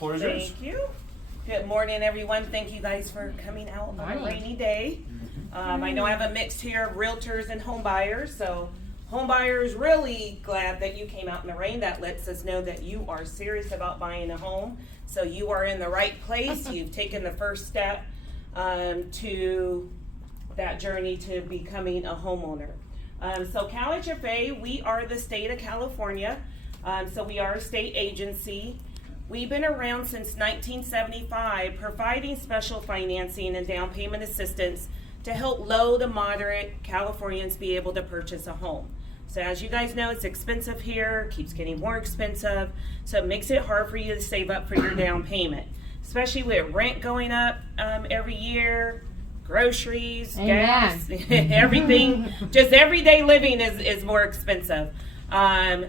Floor is yours. Thank you. Good morning, everyone. Thank you guys for coming out on a rainy day. I know I have a mix here of realtors and home buyers, so home buyers really glad that you came out in the rain. That lets us know that you are serious about buying a home. So you are in the right place. You've taken the first step to that journey to becoming a homeowner. So CALHFA, we are the state of California. So we are a state agency. We've been around since 1975, providing special financing and down payment assistance to help low to moderate Californians be able to purchase a home. So as you guys know, it's expensive here, keeps getting more expensive, so it makes it hard for you to save up for your down payment, especially with rent going up every year, groceries, gas, everything, just everyday living is more expensive.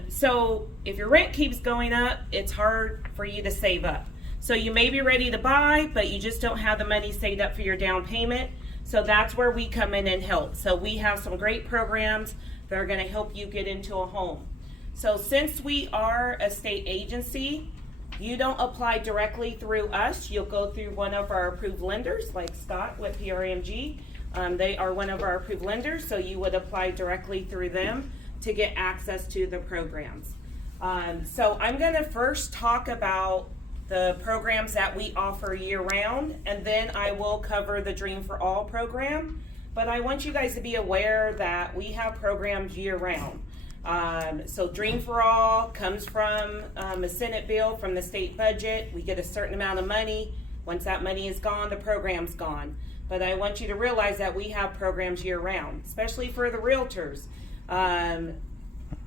So if your rent keeps going up, it's hard for you to save up. So you may be ready to buy, but you just don't have the money saved up for your down payment. So that's where we come in and help. So we have some great programs that are going to help you get into a home. So since we are a state agency, you don't apply directly through us. You'll go through one of our approved lenders, like Scott with PRMG. They are one of our approved lenders, so you would apply directly through them to get access to the programs. So I'm going to first talk about the programs that we offer year-round, and then I will cover the Dream for All program. But I want you guys to be aware that we have programs year-round. So Dream for All comes from a Senate bill from the state budget. We get a certain amount of money. Once that money is gone, the program's gone. But I want you to realize that we have programs year-round, especially for the realtors.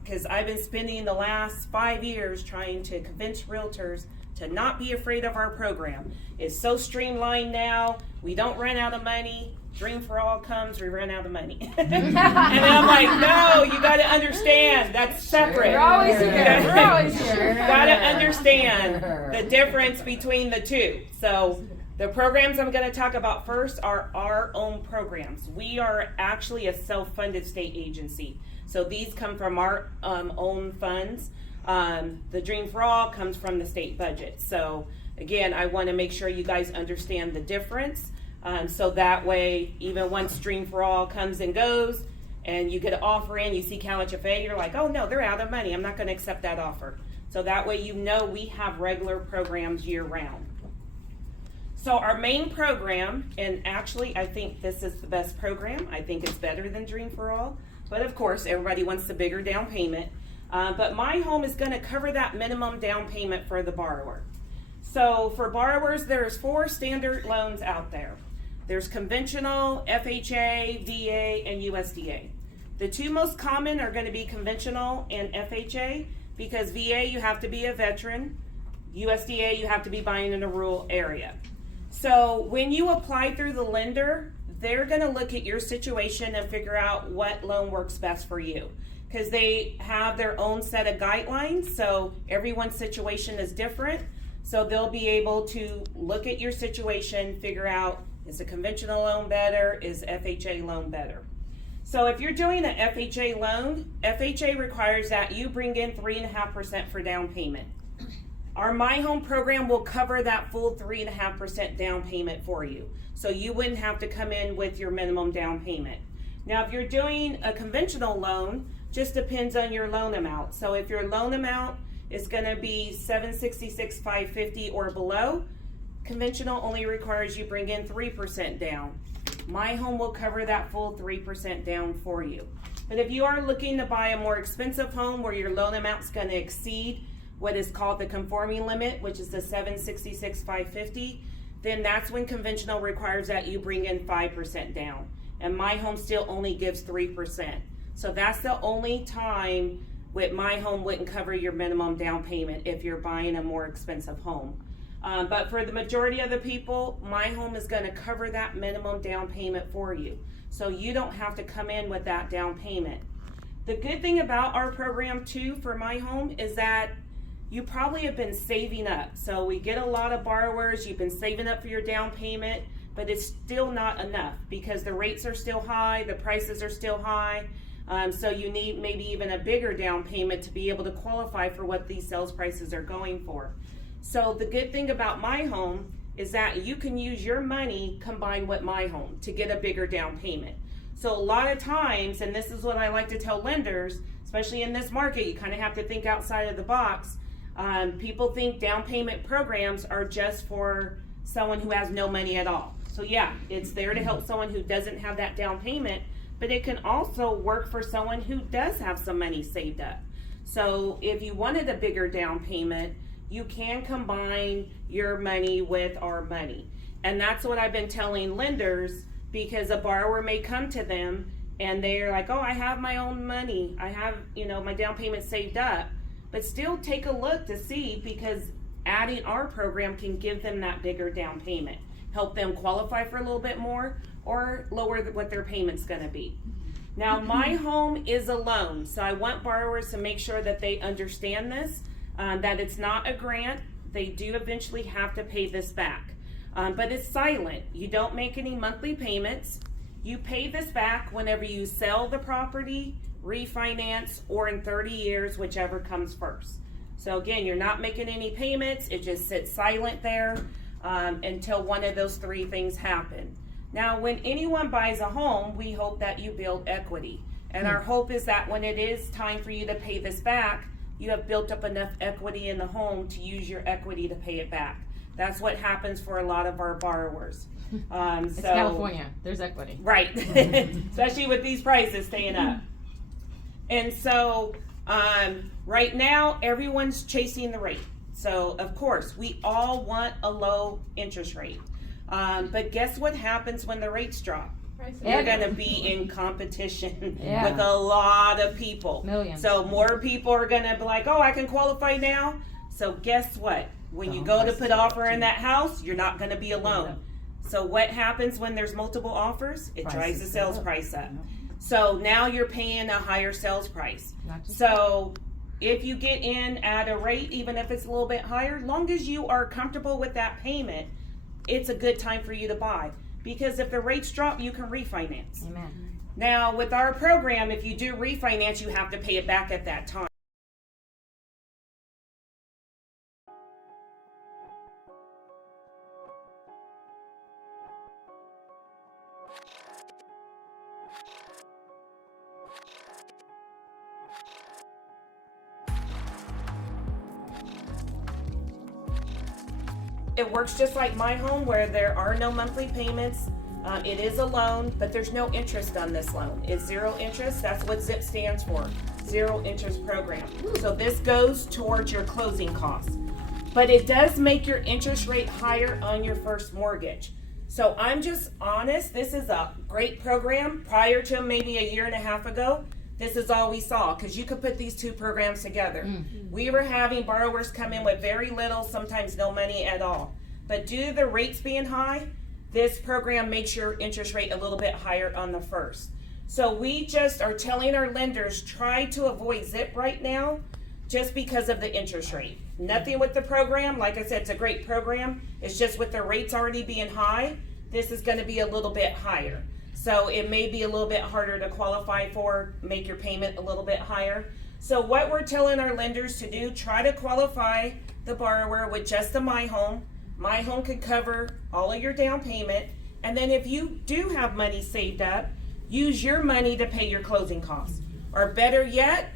Because I've been spending the last 5 years trying to convince realtors to not be afraid of our program. It's so streamlined now. We don't run out of money. Dream for All comes, we run out of money. And I'm like, no, you got to understand, that's separate. We're always here. We're always here. You got to understand the difference between the two. So the programs I'm going to talk about first are our own programs. We are actually a self-funded state agency. So these come from our own funds. The Dream for All comes from the state budget. So again, I want to make sure you guys understand the difference. So that way, even once Dream for All comes and goes, and you get an offer in, you see CALHFA, you're like, oh no, they're out of money. I'm not going to accept that offer. So that way you know we have regular programs year round. So our main program, and actually I think this is the best program. I think it's better than Dream for All. But of course, everybody wants the bigger down payment. But My Home is going to cover that minimum down payment for the borrower. So for borrowers, there's 4 standard loans out there. There's conventional, FHA, VA, and USDA. The 2 most common are going to be conventional and FHA, because VA, you have to be a veteran. USDA, you have to be buying in a rural area. So when you apply through the lender, they're going to look at your situation and figure out what loan works best for you, because they have their own set of guidelines. So everyone's situation is different. So they'll be able to look at your situation, figure out, is a conventional loan better? Is FHA loan better? So if you're doing an FHA loan, FHA requires that you bring in 3.5% for down payment. Our My Home program will cover that full 3.5% down payment for you. So you wouldn't have to come in with your minimum down payment. Now, if you're doing a conventional loan, just depends on your loan amount. So if your loan amount is going to be $766,550 or below, conventional only requires you bring in 3% down. My Home will cover that full 3% down for you. But if you are looking to buy a more expensive home where your loan amount is going to exceed what is called the conforming limit, which is the $766,550, then that's when conventional requires that you bring in 5% down. And My Home still only gives 3%. So that's the only time with My Home wouldn't cover your minimum down payment if you're buying a more expensive home. But for the majority of the people, My Home is going to cover that minimum down payment for you. So you don't have to come in with that down payment. The good thing about our program too for My Home is that you probably have been saving up. So we get a lot of borrowers, you've been saving up for your down payment, but it's still not enough because the rates are still high, the prices are still high. So you need maybe even a bigger down payment to be able to qualify for what these sales prices are going for. So the good thing about My Home is that you can use your money combined with My Home to get a bigger down payment. So a lot of times, and this is what I like to tell lenders, especially in this market, you kind of have to think outside of the box. People think down payment programs are just for someone who has no money at all. So yeah, it's there to help someone who doesn't have that down payment, but it can also work for someone who does have some money saved up. So if you wanted a bigger down payment, you can combine your money with our money. And that's what I've been telling lenders, because a borrower may come to them and they're like, oh, I have my own money. I have, my down payment saved up. But still take a look to see, because adding our program can give them that bigger down payment, help them qualify for a little bit more, or lower what their payment's gonna be. Now, My Home is a loan, so I want borrowers to make sure that they understand this, that it's not a grant. They do eventually have to pay this back, but it's silent. You don't make any monthly payments. You pay this back whenever you sell the property, refinance, or in 30 years, whichever comes first. So again, you're not making any payments. It just sits silent there until one of those three things happen. Now, when anyone buys a home, we hope that you build equity. And our hope is that when it is time for you to pay this back, you have built up enough equity in the home to use your equity to pay it back. That's what happens for a lot of our borrowers. It's California. There's equity. Right. Especially with these prices staying up. And so right now, everyone's chasing the rate. So of course, we all want a low interest rate. But guess what happens when the rates drop? You're going to be in competition with a lot of people. Millions. So more people are going to be like, oh, I can qualify now. So guess what? When you go to put offer in that house, you're not going to be alone. So what happens when there's multiple offers? It drives the sales price up. So now you're paying a higher sales price. So if you get in at a rate, even if it's a little bit higher, long as you are comfortable with that payment, it's a good time for you to buy. Because if the rates drop, you can refinance. Amen. Now, with our program, if you do refinance, you have to pay it back at that time. It works just like My Home, where there are no monthly payments. It is a loan, but there's no interest on this loan. It's zero interest. That's what ZIP stands for, zero interest program. So this goes towards your closing costs. But it does make your interest rate higher on your first mortgage. So I'm just honest, this is a great program. Prior to maybe a year and a half ago, this is all we saw, because you could put these two programs together. We were having borrowers come in with very little, sometimes no money at all. But due to the rates being high, this program makes your interest rate a little bit higher on the first. So we just are telling our lenders, try to avoid ZIP right now, just because of the interest rate. Nothing with the program. Like I said, it's a great program. It's just with the rates already being high, this is going to be a little bit higher. So it may be a little bit harder to qualify for, make your payment a little bit higher. So what we're telling our lenders to do, try to qualify the borrower with just a My Home. My Home can cover all of your down payment. And then if you do have money saved up, use your money to pay your closing costs. Or better yet,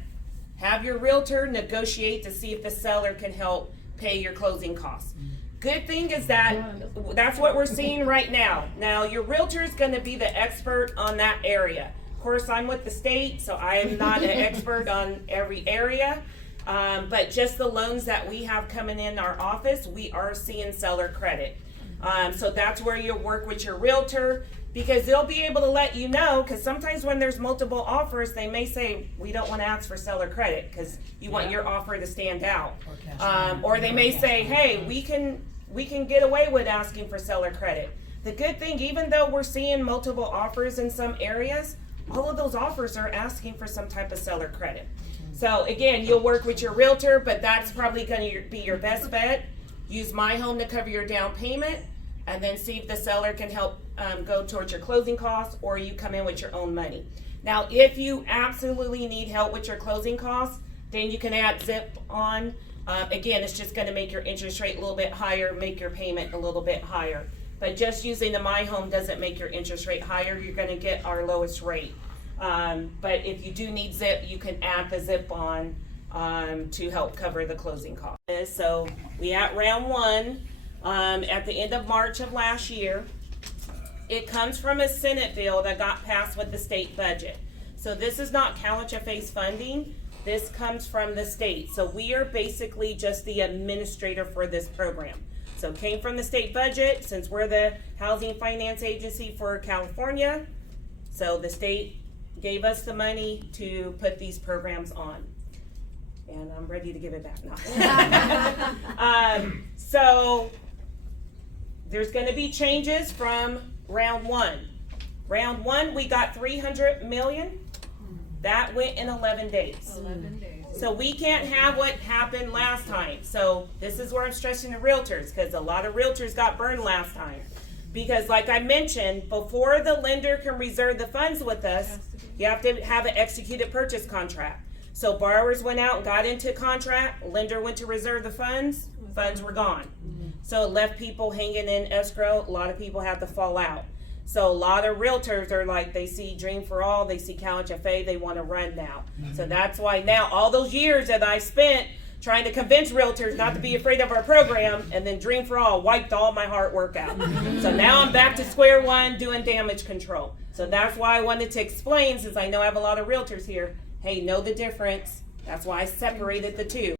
have your realtor negotiate to see if the seller can help pay your closing costs. Good thing is that that's what we're seeing right now. Now, your realtor is going to be the expert on that area. Of course, I'm with the state, so I am not an expert on every area. But just the loans that we have coming in our office, we are seeing seller credit. So that's where you'll work with your realtor, because they'll be able to let you know, because sometimes when there's multiple offers, they may say, we don't want to ask for seller credit because you want your offer to stand out. Or they may say, hey, we can get away with asking for seller credit. The good thing, even though we're seeing multiple offers in some areas, all of those offers are asking for some type of seller credit. So again, you'll work with your realtor, but that's probably going to be your best bet. Use My Home to cover your down payment, and then see if the seller can help go towards your closing costs, or you come in with your own money. Now, if you absolutely need help with your closing costs, then you can add ZIP on. Again, it's just gonna make your interest rate a little bit higher, make your payment a little bit higher. But just using the My Home doesn't make your interest rate higher, you're gonna get our lowest rate. But if you do need ZIP, you can add the ZIP on to help cover the closing costs. So we at round one, at the end of March of last year. It comes from a Senate bill that got passed with the state budget. So this is not CALHFA's funding, this comes from the state. So we are basically just the administrator for this program. So it came from the state budget, since we're the housing finance agency for California. So the state gave us the money to put these programs on. And I'm ready to give it back now. So there's gonna be changes from round one. Round one, we got 300 million. That went in 11 days. 11 days. So we can't have what happened last time. So this is where I'm stressing the realtors, because a lot of realtors got burned last time. Because like I mentioned, before the lender can reserve the funds with us, you have to have an executed purchase contract. So borrowers went out and got into contract, lender went to reserve the funds were gone. So it left people hanging in escrow. A lot of people had to fall out. So a lot of realtors are like, they see Dream for All, they see CALHFA, they want to run now. So that's why now all those years that I spent trying to convince realtors not to be afraid of our program, and then Dream for All wiped all my hard work out. So now I'm back to square one doing damage control. So that's why I wanted to explain, since I know I have a lot of realtors here, hey, know the difference. That's why I separated the two.